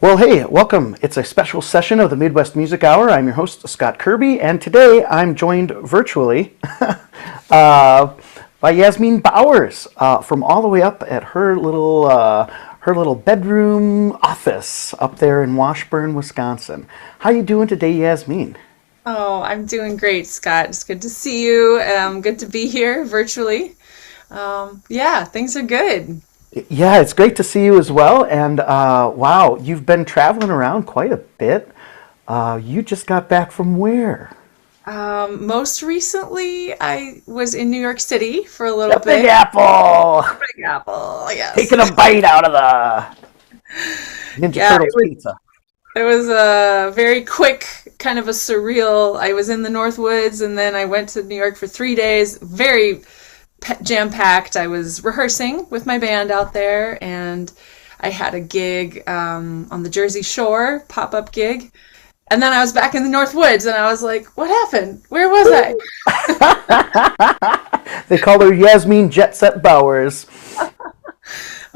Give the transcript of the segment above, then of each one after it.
Well, hey, welcome. It's a special session of the Midwest Music Hour. I'm your host, Scott Kirby, and today I'm joined virtually uh, by Yazmin Bowers from all the way up at her little bedroom office up there in Washburn, Wisconsin. How you doing today, Yazmin? Oh, I'm doing great, Scott. It's good to see you. Good to be here virtually. Yeah, things are good. Yeah, it's great to see you as well. And wow, you've been traveling around quite a bit. You just got back from where? Most recently, I was in New York City for a little The Big bit. Apple! Big Apple, yes. Taking a bite out of the Ninja Yeah, Turtles pizza. it was a very quick, kind of a surreal. I was in the North Woods and then I went to New York for 3 days. Very jam-packed. I was rehearsing with my band out there and I had a gig on the Jersey Shore, pop-up gig. And then I was back in the North Woods and I was like, what happened? Where was I? They call her Yasmin Jet Set Bowers.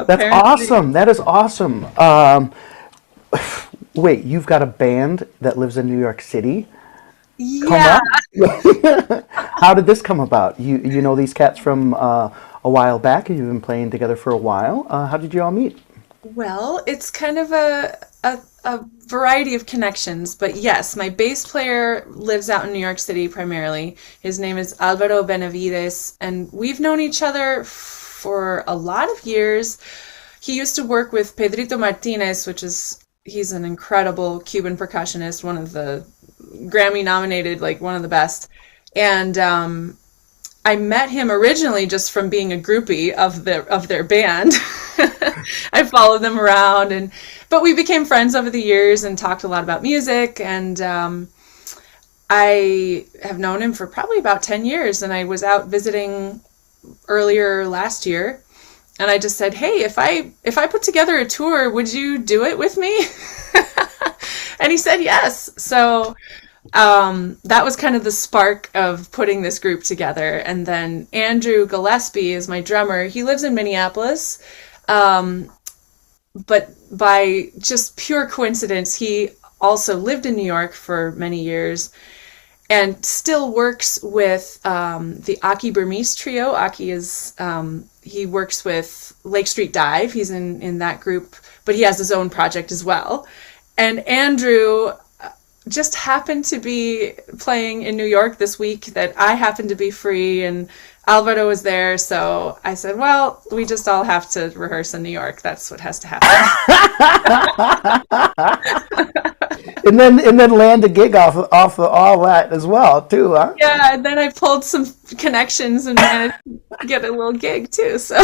That's Apparently. awesome. That is awesome. Wait, you've got a band that lives in New York City? Come Yeah. on. How did this come about? You know these cats from a while back, and you've been playing together for a while. How did you all meet? Well, it's kind of a variety of connections, but yes, my bass player lives out in New York City primarily. His name is Alvaro Benavides, and we've known each other for a lot of years. He used to work with Pedrito Martinez, he's an incredible Cuban percussionist, one of the Grammy nominated, like one of the best. And I met him originally just from being a groupie of their band. I followed them around, and but we became friends over the years and talked a lot about music. And I have known him for probably about 10 years. And I was out visiting earlier last year, and I just said, "Hey, if I put together a tour, would you do it with me?" And he said yes. So that was kind of the spark of putting this group together. And then Andrew Gillespie is my drummer. He lives in Minneapolis, um, but by just pure coincidence, he also lived in New York for many years and still works with the Aki Burmese trio. Aki is he works with Lake Street Dive. He's in that group, but he has his own project as well. And Andrew just happened to be playing in New York this week that I happened to be free and Alvaro was there. So I said, well, we just all have to rehearse in New York. That's what has to happen. And then land a gig off of all that as well, too, huh? Yeah, and then I pulled some connections and managed to get a little gig too. So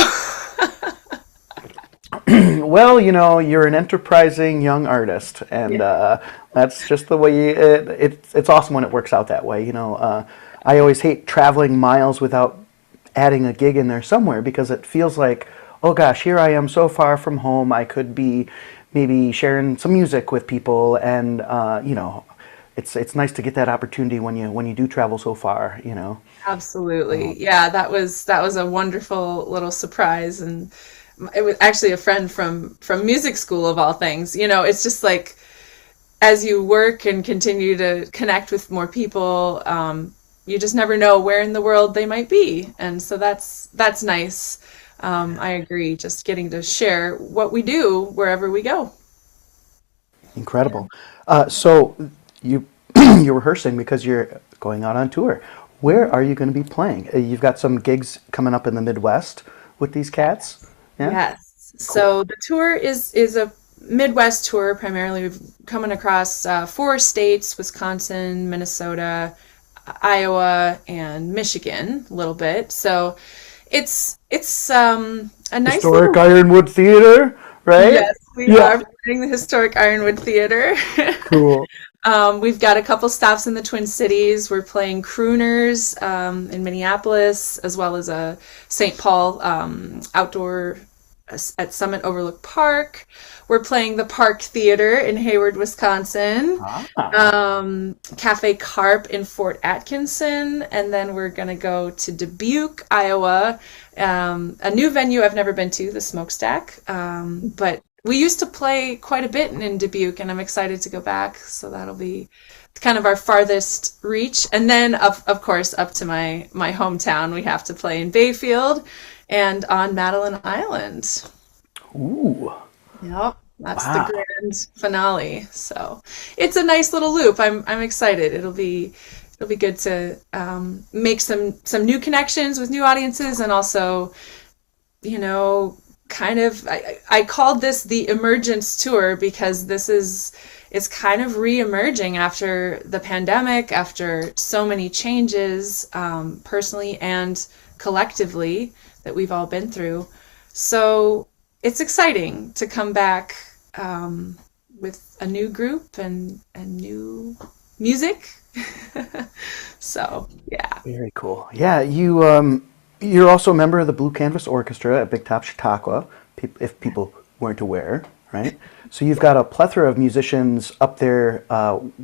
Well, you're an enterprising young artist, and yeah, that's just the way it's awesome when it works out that way. I always hate traveling miles without adding a gig in there somewhere because it feels like, oh gosh, here I am so far from home. I could be maybe sharing some music with people, and it's nice to get that opportunity when you do travel so far. absolutely. Yeah, that was a wonderful little surprise, and it was actually a friend from music school of all things. It's just like as you work and continue to connect with more people, you just never know where in the world they might be, and so that's nice. I agree. Just getting to share what we do wherever we go. Yeah. Incredible. So you you're rehearsing because you're going out on tour. Where are you going to be playing? You've got some gigs coming up in the Midwest with these cats. Yeah, Yes. cool. So the tour is a Midwest tour primarily. We've coming across four states: Wisconsin, Minnesota, Iowa, and Michigan a little bit. So it's a nice Historic little. Ironwood Theater, right? Yes, we Yeah, are playing the historic Ironwood Theater. cool. We've got a couple stops in the Twin Cities. We're playing Crooners in Minneapolis, as well as a St. Paul outdoor at Summit Overlook Park. We're playing the Park Theater in Hayward, Wisconsin. Ah, Cafe Carp in Fort Atkinson, and then we're gonna go to Dubuque, Iowa, a new venue I've never been to, the Smokestack. But we used to play quite a bit in Dubuque, and I'm excited to go back. So that'll be kind of our farthest reach. And then, of course, up to my hometown, we have to play in Bayfield and on Madeline Island. Ooh, Yep, that's the wow. grand finale. So it's a nice little loop. I'm excited. It'll be good to make some new connections with new audiences, and also, you know, kind of I called this the emergence tour because this is it's kind of re-emerging after the pandemic, after so many changes, personally and collectively, that we've all been through. So it's exciting to come back with a new group and new music. So yeah. Very cool. Yeah, you're also a member of the Blue Canvas Orchestra at Big Top Chautauqua, if people weren't aware, right? So you've got a plethora of musicians up there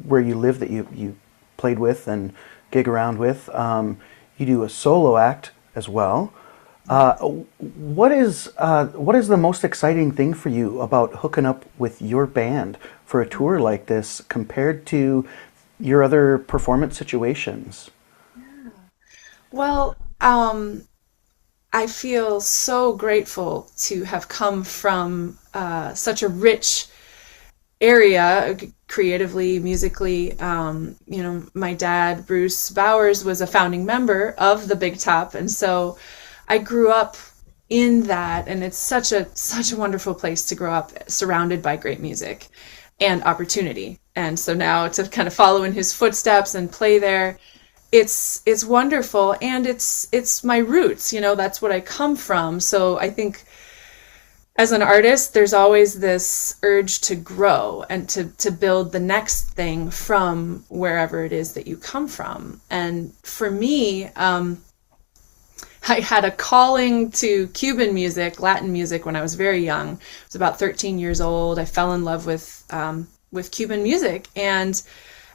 where you live that you played with and gig around with. You do a solo act as well. Uh, what is the most exciting thing for you about hooking up with your band for a tour like this compared to your other performance situations? Well, I feel so grateful to have come from such a rich area creatively, musically. My dad, Bruce Bowers, was a founding member of the Big Top, and so I grew up in that, and it's such a wonderful place to grow up, surrounded by great music and opportunity. And so now to kind of follow in his footsteps and play there, it's wonderful, and it's my roots, that's what I come from. So I think as an artist, there's always this urge to grow and to build the next thing from wherever it is that you come from. And for me, I had a calling to Cuban music, Latin music, when I was very young. I was about 13 years old. I fell in love with Cuban music, and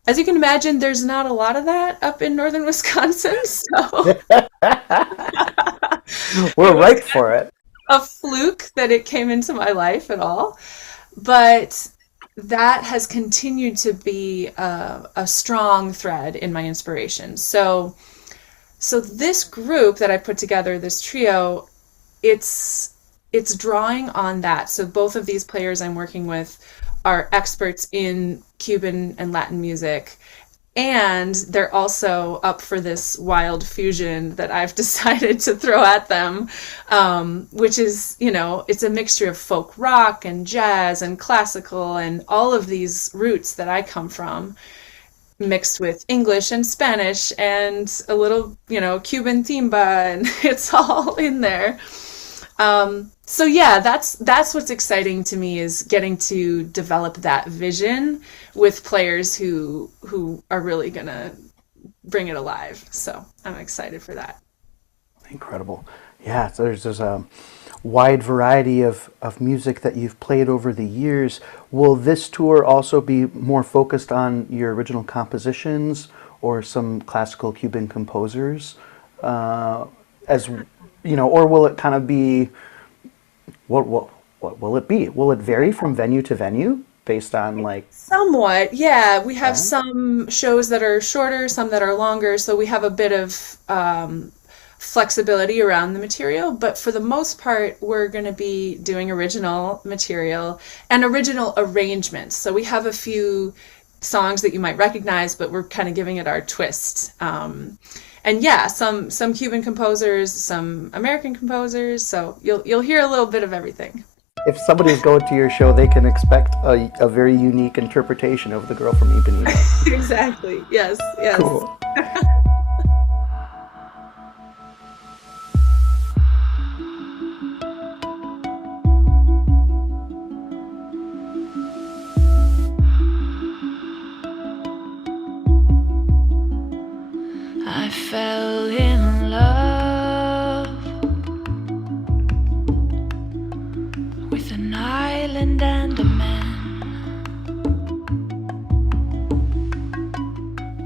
as you can imagine, there's not a lot of that up in northern Wisconsin. So We're it was ripe for it. a fluke that it came into my life at all. But that has continued to be a strong thread in my inspiration. So this group that I put together, this trio, it's it's drawing on that. So both of these players I'm working with are experts in Cuban and Latin music, and they're also up for this wild fusion that I've decided to throw at them, which is, it's a mixture of folk rock and jazz and classical and all of these roots that I come from, mixed with English and Spanish and a little, Cuban timba, and it's all in there. So yeah, that's what's exciting to me, is getting to develop that vision with players who are really gonna bring it alive. So I'm excited for that. Incredible. Yeah, so there's a wide variety of music that you've played over the years. Will this tour also be more focused on your original compositions or some classical Cuban composers? As or will it kind of be what will it be? Will it vary from venue to venue based on like Somewhat, yeah. We have yeah? some shows that are shorter, some that are longer, so we have a bit of flexibility around the material. But for the most part, we're going to be doing original material and original arrangements. So we have a few songs that you might recognize, but we're kind of giving it our twist. And yeah, some Cuban composers, some American composers. So you'll hear a little bit of everything. If somebody's going to your show, they can expect a very unique interpretation of the girl from Ipanema. Exactly. Yes, yes. Cool. I fell in love with an island and a man,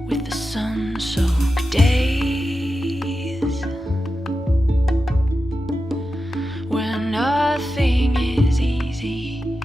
with the sun-soaked days where nothing is easy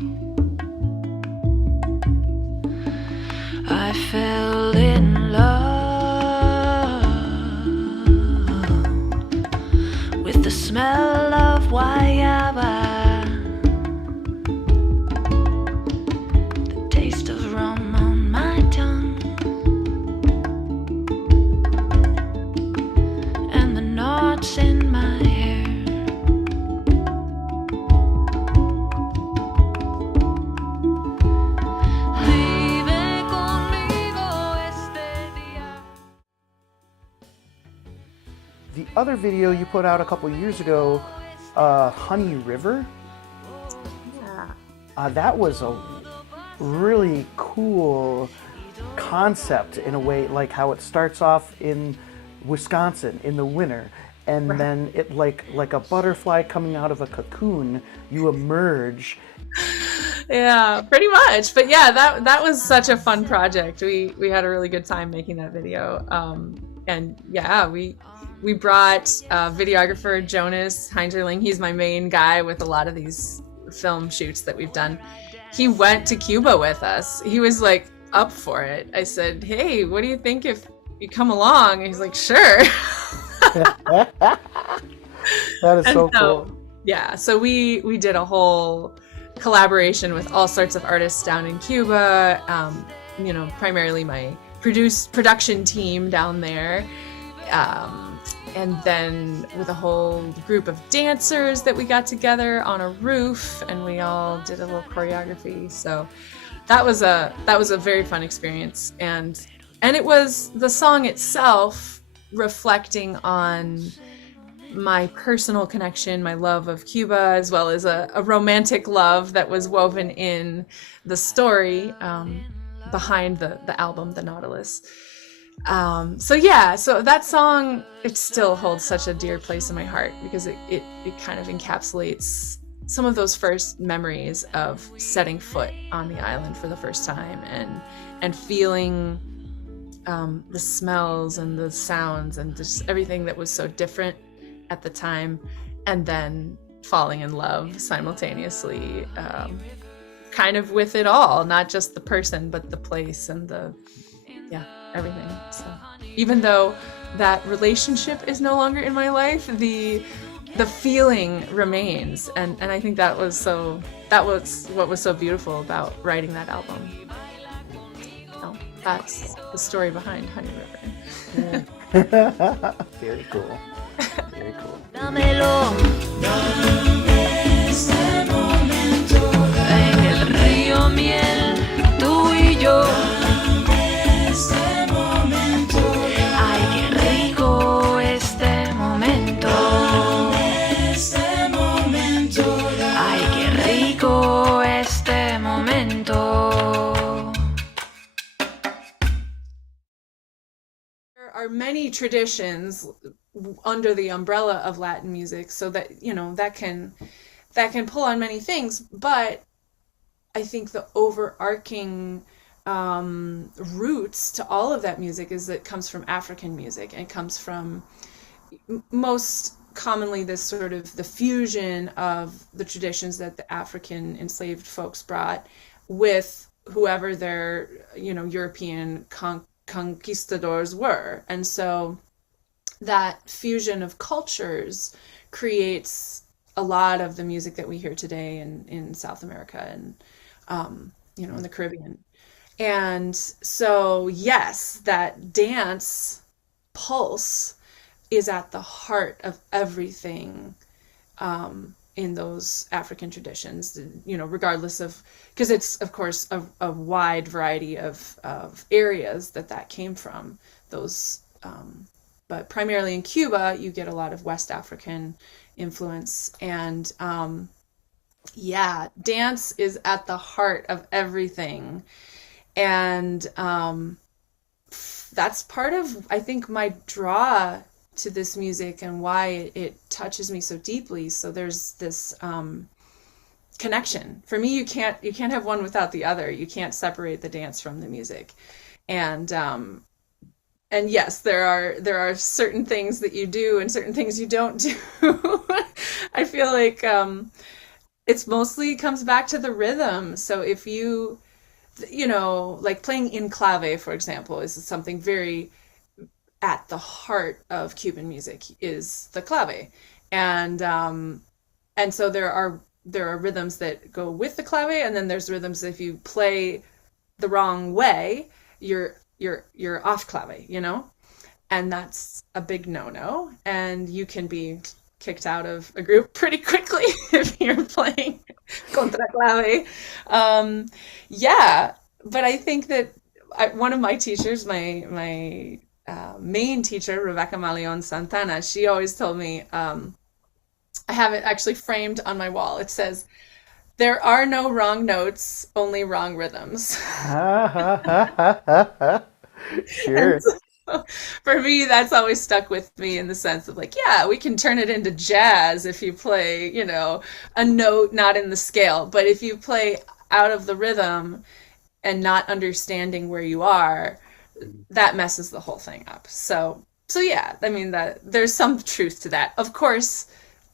the other video you put out a couple years ago, Honey River, Yeah. that was a really cool concept in a way, like how it starts off in Wisconsin in the winter, and then it like a butterfly coming out of a cocoon, you emerge. Yeah, pretty much. But yeah, that was such a fun project. We had a really good time making that video. And yeah, we brought videographer Jonas Heinzerling. He's my main guy with a lot of these film shoots that we've done. He went to Cuba with us. He was like up for it. I said, "Hey, what do you think if you come along?" And he's like, "Sure." That is And so cool. yeah, so we did a whole collaboration with all sorts of artists down in Cuba. Primarily my production team down there, and then with a whole group of dancers that we got together on a roof, and we all did a little choreography. So that was a very fun experience, and it was the song itself reflecting on my personal connection, my love of Cuba, as well as a romantic love that was woven in the story behind the album, The Nautilus. So that song, it still holds such a dear place in my heart because it kind of encapsulates some of those first memories of setting foot on the island for the first time and feeling the smells and the sounds and just everything that was so different at the time, and then falling in love simultaneously, kind of with it all, not just the person but the place and everything. So even though that relationship is no longer in my life, the feeling remains, and I think that was what was so beautiful about writing that album. So that's the story behind Honey River. Very cool. Very cool. Dámelo. Dame este momento. En el río miel, tú y yo. Dame este momento. Ay, qué rico este momento. Dame este momento. Ay, qué rico este momento. There are many traditions under the umbrella of Latin music, so that that can pull on many things, but I think the overarching roots to all of that music is that it comes from African music, and it comes from most commonly this sort of the fusion of the traditions that the African enslaved folks brought with whoever their European conquistadors were. And so that fusion of cultures creates a lot of the music that we hear today in South America and in the Caribbean. And so yes, that dance pulse is at the heart of everything in those African traditions, regardless of, because it's of course a wide variety of areas that came from. Those but primarily in Cuba, you get a lot of West African influence. And dance is at the heart of everything. And that's part of, I think, my draw to this music and why it touches me so deeply. So there's this connection. For me, you can't have one without the other. You can't separate the dance from the music. And yes, there are certain things that you do and certain things you don't do. I feel like it's mostly comes back to the rhythm. So if like playing in clave, for example, is something very at the heart of Cuban music is the clave. And so there are rhythms that go with the clave, and then there's rhythms that if you play the wrong way, you're off clave, and that's a big no-no, and you can be kicked out of a group pretty quickly if you're playing contra clave. But I think that one of my teachers, my main teacher, Rebecca Malion Santana, she always told me, I have it actually framed on my wall. It says, "There are no wrong notes, only wrong rhythms." And Sure. so for me, that's always stuck with me in the sense of like, yeah, we can turn it into jazz if you play, a note not in the scale. But if you play out of the rhythm and not understanding where you are, that messes the whole thing up. So yeah, I mean that there's some truth to that. Of course,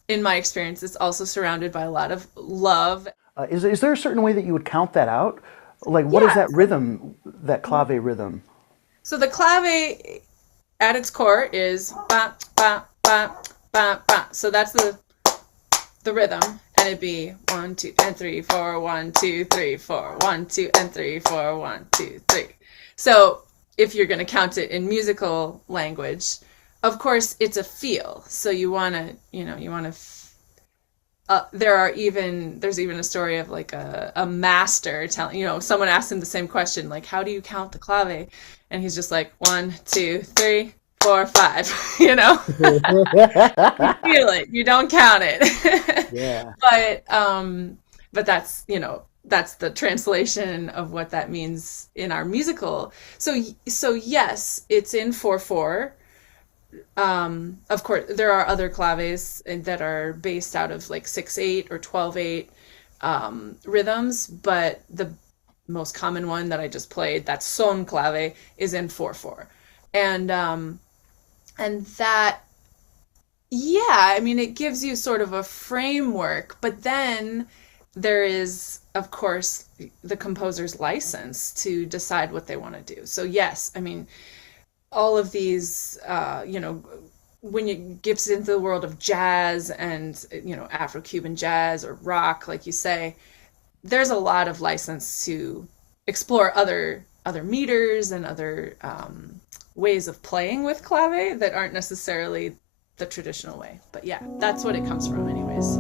in my experience, it's also surrounded by a lot of love. Is there a certain way that you would count that out? Like, what is Yeah. that rhythm, that clave rhythm? So the clave at its core is ba ba ba ba ba. So that's the rhythm, and it'd be 1 2 and 3 4 1 2 3 4 1 2 and 3 4 1 2 3. So if you're going to count it in musical language, of course it's a feel. So you want to, you want to. There's even a story of like a master telling, someone asked him the same question, like, how do you count the clave? And he's just like, 1 2 3 4 5. You feel it, you don't count it. Yeah. But that's the translation of what that means in our musical. So yes, it's in 4/4. Of course, there are other claves that are based out of like 6/8 or 12/8 rhythms, but the most common one that I just played, that son clave, is in 4/4, and that, yeah, I mean, it gives you sort of a framework, but then there is, of course, the composer's license to decide what they want to do. So yes, I mean, all of these, when it gets into the world of jazz and, Afro-Cuban jazz or rock, like you say, there's a lot of license to explore other meters and other ways of playing with clave that aren't necessarily the traditional way. But yeah, that's what it comes from anyways.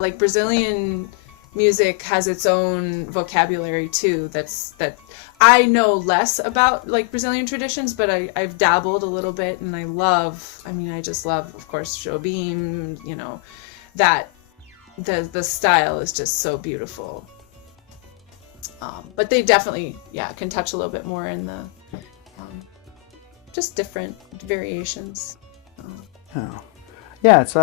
Like Brazilian music has its own vocabulary too. That I know less about, like Brazilian traditions, but I've dabbled a little bit, and I just love, of course, Jobim, that the style is just so beautiful. But they definitely, yeah, can touch a little bit more in the um, just different variations. Oh. Yeah, it's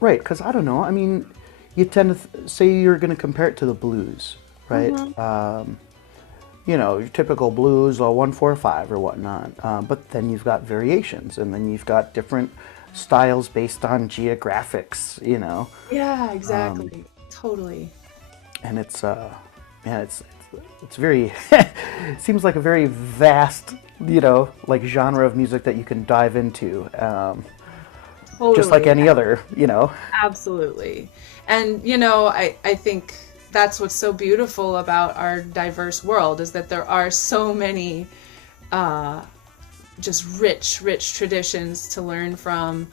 right, because I don't know. I mean, you tend to say you're going to compare it to the blues, right? Your typical blues, or 1/4/5 or whatnot. But then you've got variations, and then you've got different styles based on geographics. Yeah, exactly. Totally. And it's man, it's very it seems like a very vast, like genre of music that you can dive into. Just like Totally. any other. Absolutely. And, I think that's what's so beautiful about our diverse world, is that there are so many just rich traditions to learn from.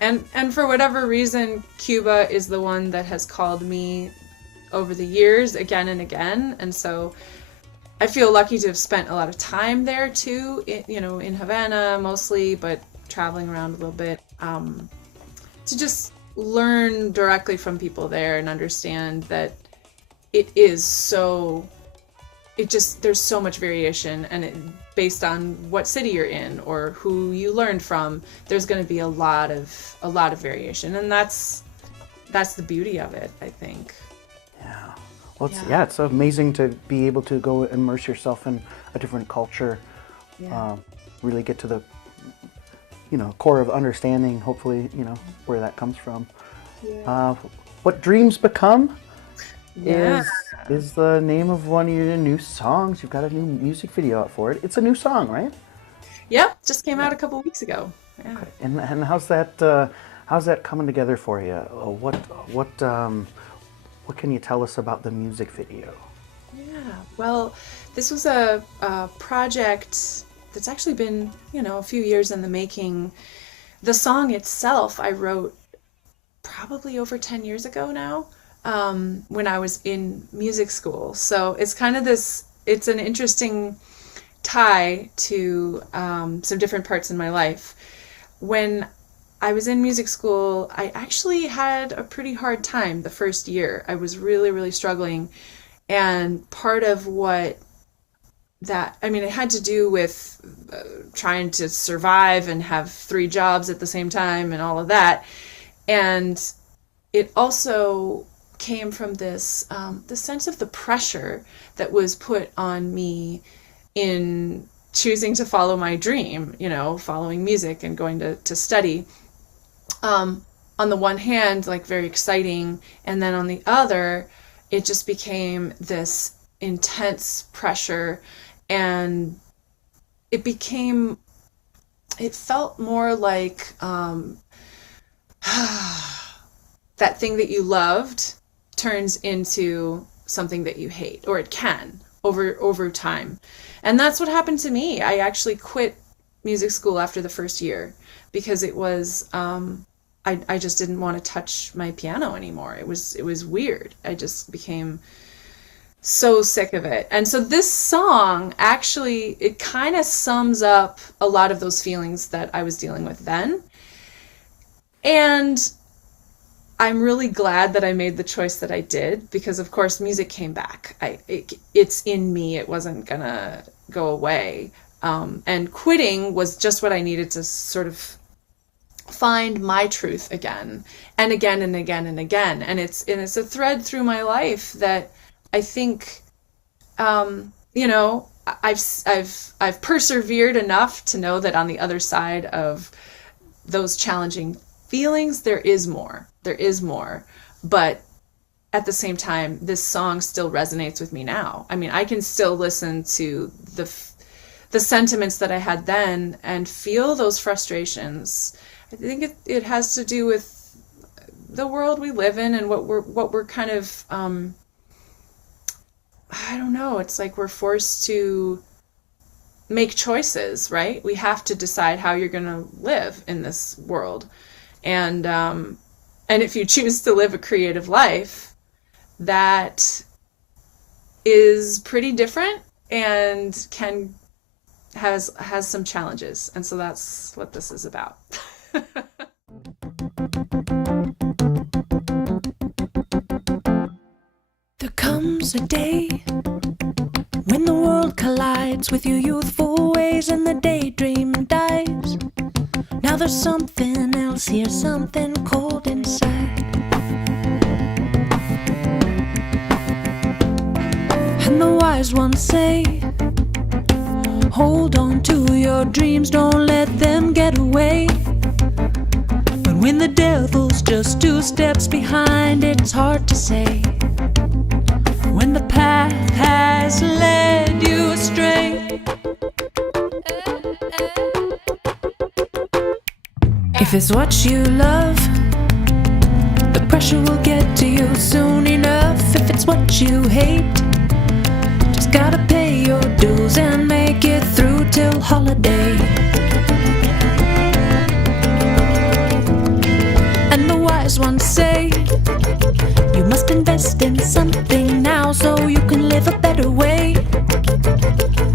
And for whatever reason, Cuba is the one that has called me over the years again and again. And so I feel lucky to have spent a lot of time there too, in Havana mostly, but traveling around a little bit, to just learn directly from people there and understand that it is so, there's so much variation, and based on what city you're in or who you learned from, there's going to be a lot of variation, and that's the beauty of it, I think. Yeah. Well, it's amazing to be able to go immerse yourself in a different culture, Yeah. really get to the, core of understanding, hopefully, where that comes from. Yeah. What Dreams Become Yeah. is the name of one of your new songs. You've got a new music video out for it. It's a new song, right? Yep, just came out a couple weeks ago. Yeah. Okay. And how's that coming together for you? What can you tell us about the music video? Yeah. Well, this was a project that's actually been, a few years in the making. The song itself I wrote probably over 10 years ago now, when I was in music school. So it's kind of it's an interesting tie to some different parts in my life. When I was in music school, I actually had a pretty hard time the first year. I was really, really struggling. And part of it had to do with trying to survive and have 3 jobs at the same time and all of that. And it also came from this sense of the pressure that was put on me in choosing to follow my dream, following music and going to study. On the one hand, like very exciting, and then on the other, it just became this intense pressure, and it felt more like that thing that you loved turns into something that you hate, or it can over time. And that's what happened to me. I actually quit music school after the first year because it was I just didn't want to touch my piano anymore. It was weird. I just became so sick of it. And so this song actually, it kind of sums up a lot of those feelings that I was dealing with then. And I'm really glad that I made the choice that I did, because of course music came back. It's in me. It wasn't gonna go away. And quitting was just what I needed to sort of find my truth again and again and again and again. And it's a thread through my life that I think, I've persevered enough to know that on the other side of those challenging feelings, there is more. There is more. But at the same time, this song still resonates with me now. I mean, I can still listen to the sentiments that I had then and feel those frustrations. I think it has to do with the world we live in and what we're kind of, I don't know, it's like we're forced to make choices, right? We have to decide how you're going to live in this world. And And if you choose to live a creative life, that is pretty different and has some challenges. And so that's what this is about. There comes a day when the world collides with your youthful ways and the daydream dies. Now there's something else here, something cold inside. And the wise ones say, hold on to your dreams, don't let them get away. But when the devil's just 2 steps behind, it's hard to say. When the path has led you astray. If it's what you love, the pressure will get to you soon enough. If it's what you hate, just gotta pay your dues and make it through till holiday. And the wise ones say, you must invest in something now so you can live a better way.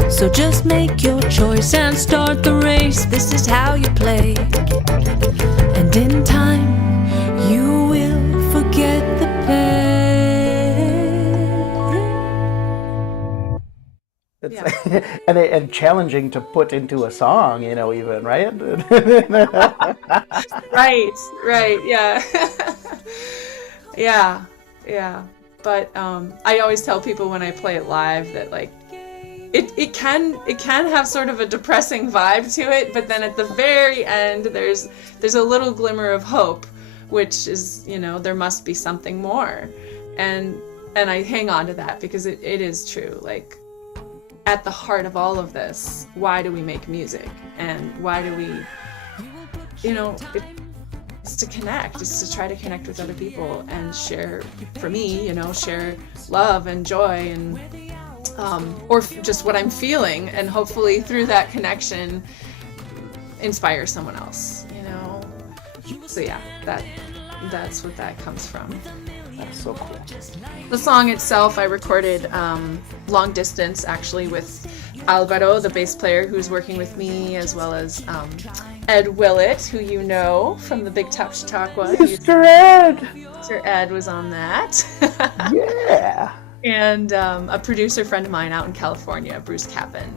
So just make your choice and start the race. This is how you play. And in time, you will forget the pain. Yeah. And challenging to put into a song, you know, even, right? Right, yeah. Yeah. But I always tell people when I play it live that like it can have sort of a depressing vibe to it, but then at the very end there's a little glimmer of hope, which is, you know, there must be something more. And I hang on to that because it is true. Like, at the heart of all of this, why do we make music? And why do we, you know, it's to connect. It's to try to connect with other people and share, for me, you know, share love and joy and, or just what I'm feeling. And hopefully through that connection, inspire someone else, you know? So yeah, that's what that comes from. That's so cool. The song itself, I recorded long distance, actually, with Alvaro, the bass player, who's working with me, as well as Ed Willett, who you know from the Big Top Chautauqua. Mr. Ed! Mr. Ed was on that. Yeah! And a producer friend of mine out in California, Bruce Kappen,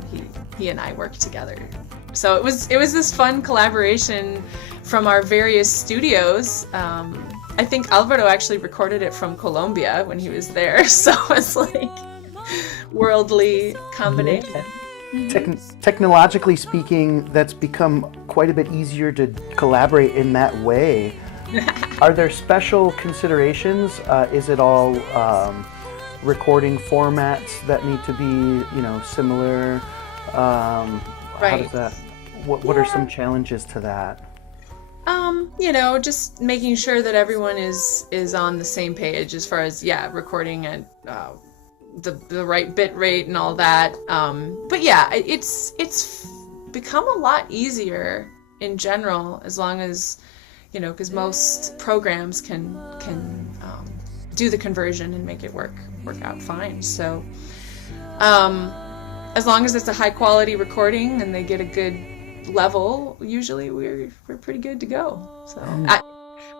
he and I worked together. So it was this fun collaboration from our various studios. I think Alvaro actually recorded it from Colombia when he was there, so it's like worldly combination. Yeah. Technologically speaking, that's become quite a bit easier to collaborate in that way. Are there special considerations? Is it all recording formats that need to be, you know, similar? How does that? What are some challenges to that? You know, just making sure that everyone is on the same page as far as recording at the right bit rate and all that. But yeah, it's become a lot easier in general, as long as, you know, because most programs can do the conversion and make it work out fine. So as long as it's a high quality recording and they get a good level, usually we're pretty good to go. So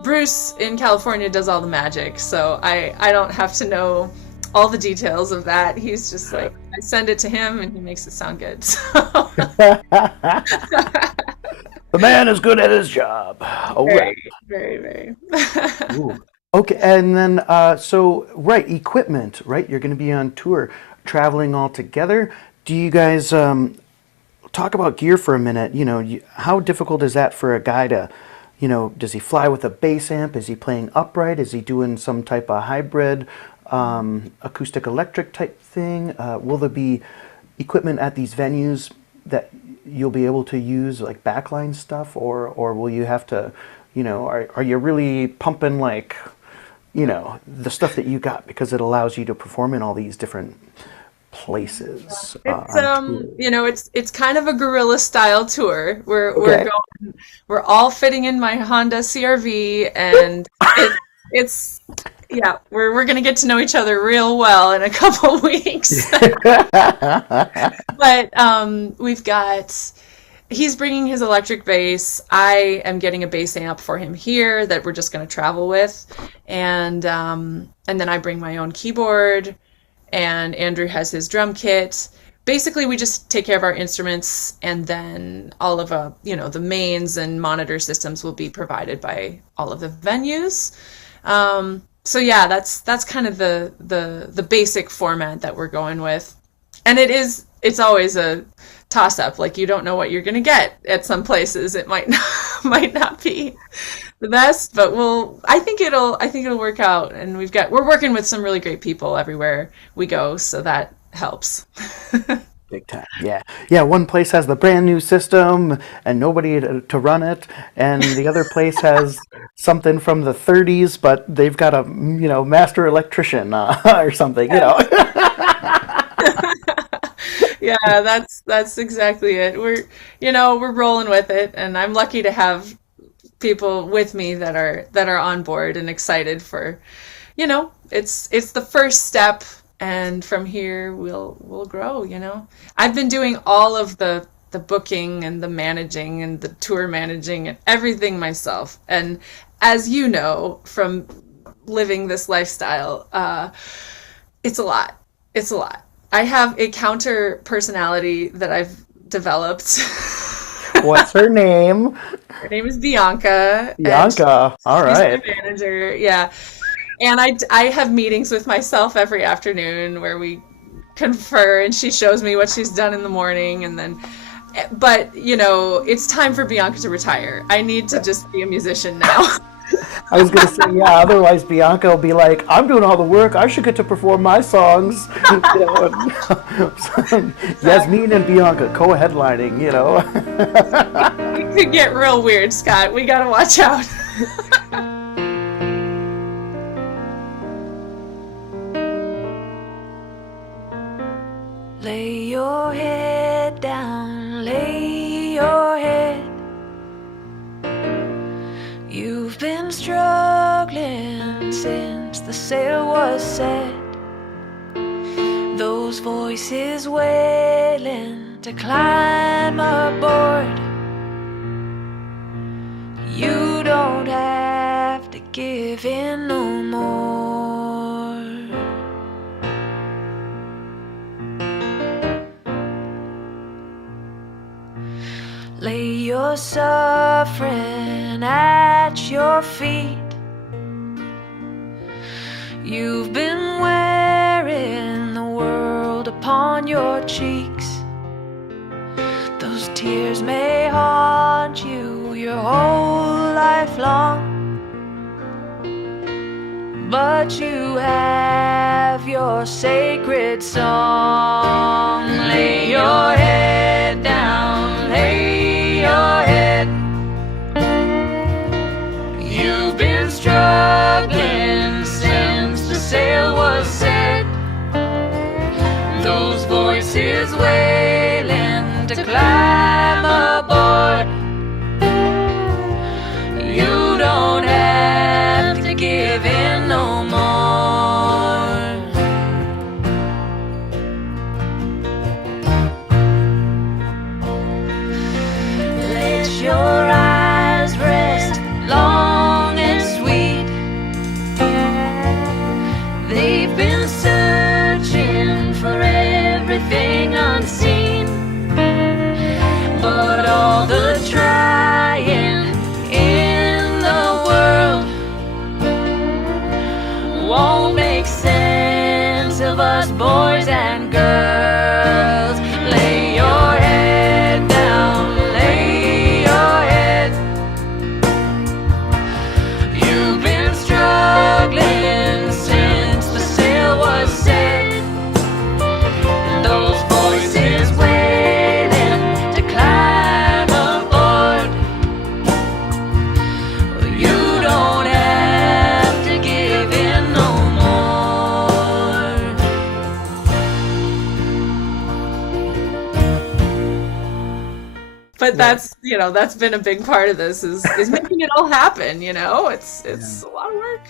Bruce in California does all the magic, so I don't have to know all the details of that. He's just like, I send it to him and he makes it sound good. So. The man is good at his job. Oh, right. Very. Ooh. Okay, and then equipment, right? You're going to be on tour, traveling all together. Do you guys talk about gear for a minute? You know, how difficult is that for a guy to, you know, does he fly with a bass amp? Is he playing upright? Is he doing some type of hybrid acoustic electric type thing? Will there be equipment at these venues that you'll be able to use, like backline stuff, or will you have to, you know, are you really pumping like, you know, the stuff that you got because it allows you to perform in all these different places It's on tour? it's kind of a guerrilla style tour. We're Okay. going we're all fitting in my Honda CRV, and it's yeah, we're gonna get to know each other real well in a couple weeks. But we've got he's bringing his electric bass. I am getting a bass amp for him here that we're just going to travel with, and then I bring my own keyboard, and Andrew has his drum kit. Basically, we just take care of our instruments, and then all of the mains and monitor systems will be provided by all of the venues. So yeah, that's kind of the basic format that we're going with. And it's always a toss up. Like, you don't know what you're gonna get at some places. It might not, might not be the best, but I think it'll work out. And we're working with some really great people everywhere we go, so that helps. Big time. Yeah. Yeah. One place has the brand new system and nobody to run it, and the other place has something from the 30s, but they've got a master electrician or something. Yeah, that's exactly it. We're rolling with it, and I'm lucky to have people with me that are on board and excited for, it's the first step, and from here we'll grow. I've been doing all of the booking and the managing and the tour managing and everything myself. And as you know from living this lifestyle, it's a lot. It's a lot. I have a counter personality that I've developed. What's her name? Her name is Bianca, and Bianca. All she's my right. manager. Yeah. And I have meetings with myself every afternoon where we confer, and she shows me what she's done in the morning. And then, but, it's time for Bianca to retire. I need to just be a musician now. I was gonna say, yeah. Otherwise, Bianca will be like, "I'm doing all the work. I should get to perform my songs." Yazmin and Bianca co-headlining. It could get real weird, Scott. We gotta watch out. Lay your head down, lay your head. You've been struggling since the sail was set. Those voices wailing to climb aboard. You don't have to give in no more. Lay your suffering at your feet. You've been wearing the world upon your cheeks. Those tears may haunt you your whole life long, but you have your sacred song. Lay your head down, lay your head. You've been struggling since the sail was set. Those voices wailing to climb aboard. You don't have to give in no more. Let your eyes rest long and sweet. They've been searching for everything unseen. but that's been a big part of this is making it all happen, it's a lot of work.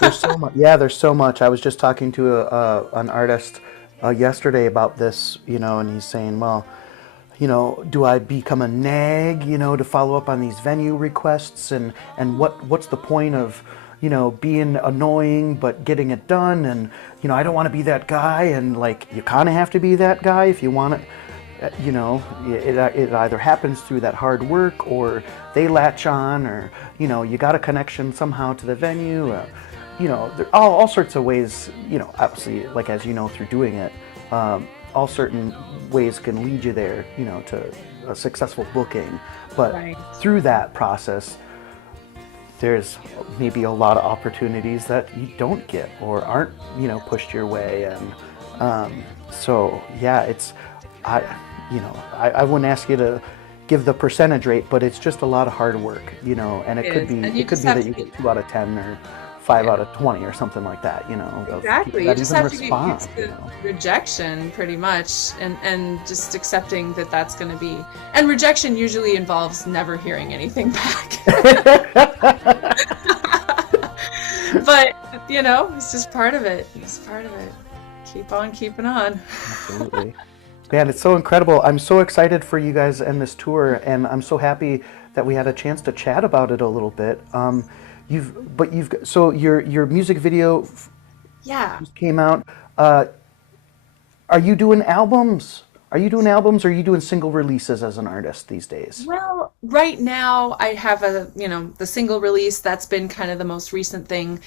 There's so much. Yeah, there's so much. I was just talking to an artist yesterday about this, and he's saying, well, do I become a nag, to follow up on these venue requests, and what's the point of, being annoying but getting it done, and I don't want to be that guy, and like you kind of have to be that guy if you want it. It either happens through that hard work, or they latch on, or you got a connection somehow to the venue. There are all sorts of ways. Obviously, like as through doing it, all certain ways can lead you there. To a successful booking, but Right. through that process, there's maybe a lot of opportunities that you don't get or aren't pushed your way, and so yeah, I wouldn't ask you to give the percentage rate, but it's just a lot of hard work, and It it could is. be And you it could just be have that to you be get 2 out of 10 or 5 out of 20 or something like that, of Exactly. people You that just even have to get respond, used to rejection pretty much, and just accepting that that's going to be. And rejection usually involves never hearing anything back. But, it's just part of it. It's part of it. Keep on keeping on. Absolutely. Man, it's so incredible. I'm so excited for you guys and this tour, and I'm so happy that we had a chance to chat about it a little bit. So your music video Yeah. came out. Are you doing albums? Are you doing albums, or are you doing single releases as an artist these days? Well, right now I have the single release. That's been kind of the most recent thing.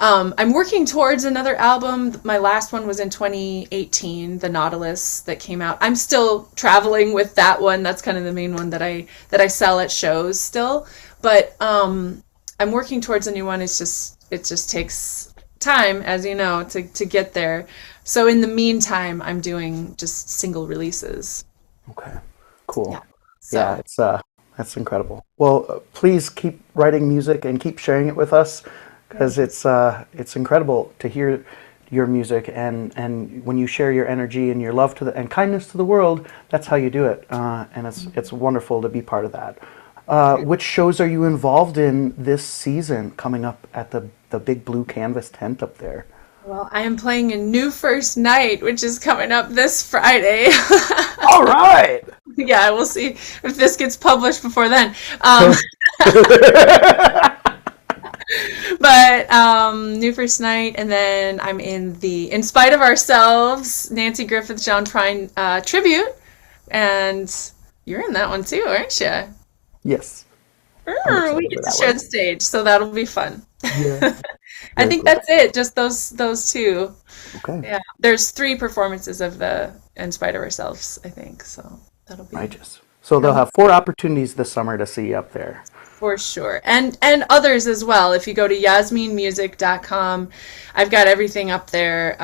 I'm working towards another album. My last one was in 2018, The Nautilus, that came out. I'm still traveling with that one. That's kind of the main one that I sell at shows still. But I'm working towards a new one. It just takes time, as you know, to get there. So in the meantime, I'm doing just single releases. Okay, cool. Yeah. Yeah, So that's incredible. Well, please keep writing music and keep sharing it with us, because it's incredible to hear your music, and when you share your energy and your love and kindness to the world, that's how you do it, and it's wonderful to be part of that. Which shows are you involved in this season coming up at the big blue canvas tent up there? Well, I am playing a new first night, which is coming up this Friday. All right. Yeah, we'll see if this gets published before then. But new first night, and then I'm in the In Spite of Ourselves, Nancy Griffith, John Prine tribute, and you're in that one too, aren't you? Yes, I'm excited We for get to that share one. the stage, so that'll be fun. Yeah, I very think cool. that's it, just those two. Okay, Yeah, there's 3 performances of the In Spite of Ourselves, I think, so that'll be righteous. So they'll have 4 opportunities this summer to see you up there. for sure. And others as well. If you go to yasminmusic.com, I've got everything up there,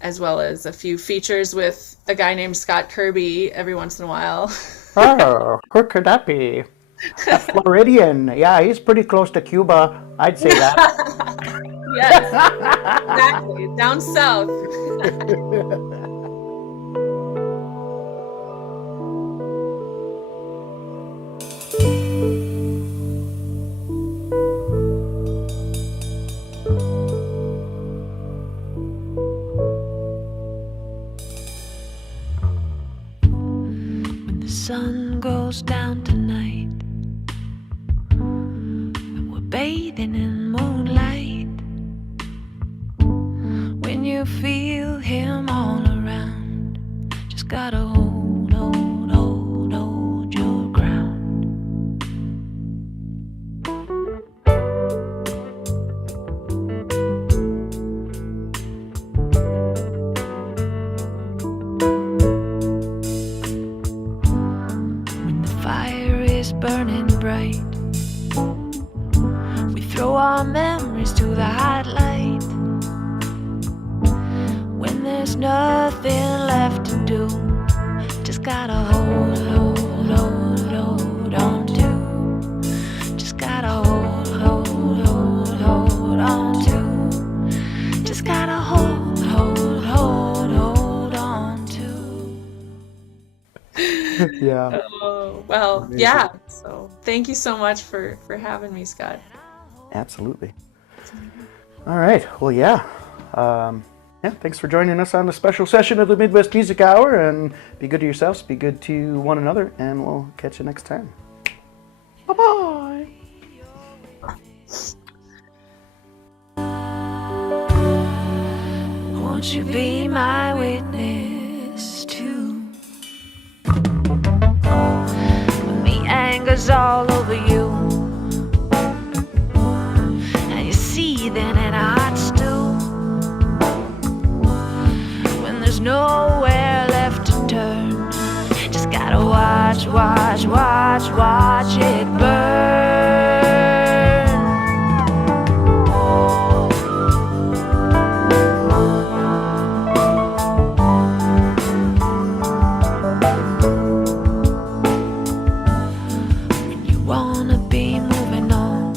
as well as a few features with a guy named Scott Kirby every once in a while. Oh, who could that be? A Floridian. Yeah, he's pretty close to Cuba. I'd say that. Yes, exactly. Down south. When the sun goes down tonight and we're bathing in moonlight, when you feel him all around, just gotta hold your ground. When the fire is burning bright, we throw our memories to the hot light. When there's nothing left to do, just gotta hold on to. Just gotta hold on to. Just gotta hold on to. Yeah. Oh, well, Yeah. So thank you so much for having me, Scott. Absolutely. All right. Well, yeah. Yeah, thanks for joining us on the special session of the Midwest Music Hour, and be good to yourselves, be good to one another, and we'll catch you next time. Bye-bye. Won't you be my witness too? When the anger's all over you, and you're seething in a hot stew, when there's nowhere left to turn, just gotta watch, watch, watch, watch it burn. When you wanna be moving on,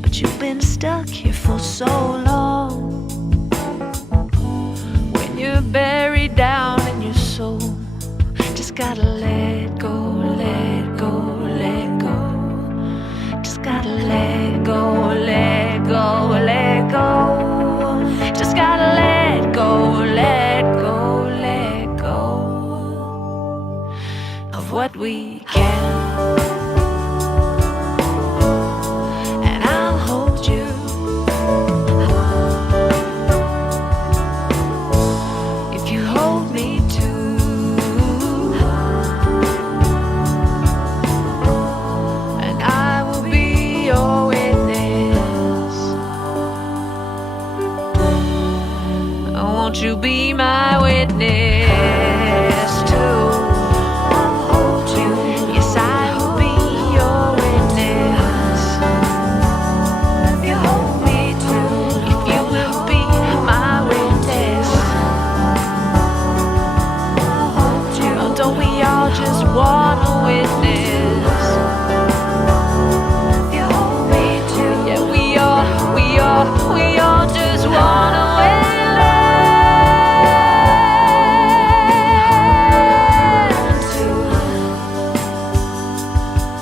but you've been stuck here for so long. When you're buried down in your soul, just gotta let go, let go, let go. Just gotta let go, let go, let go. Just gotta let go, let go, let go of what we can. And I'll hold you. If you hold me too, and I will be your witness. Won't you be my witness too? Yes, I will be your witness. If you hold me too, if you will be my witness. Oh, don't we all just wanna witness? If you hold me too, yeah, we all just wanna witness.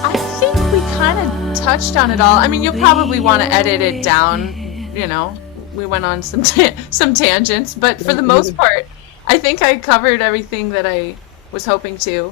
I think we kind of touched on it all. I mean, you'll probably want to edit it down. You know, we went on some some tangents, but for the most part, I think I covered everything that I was hoping to.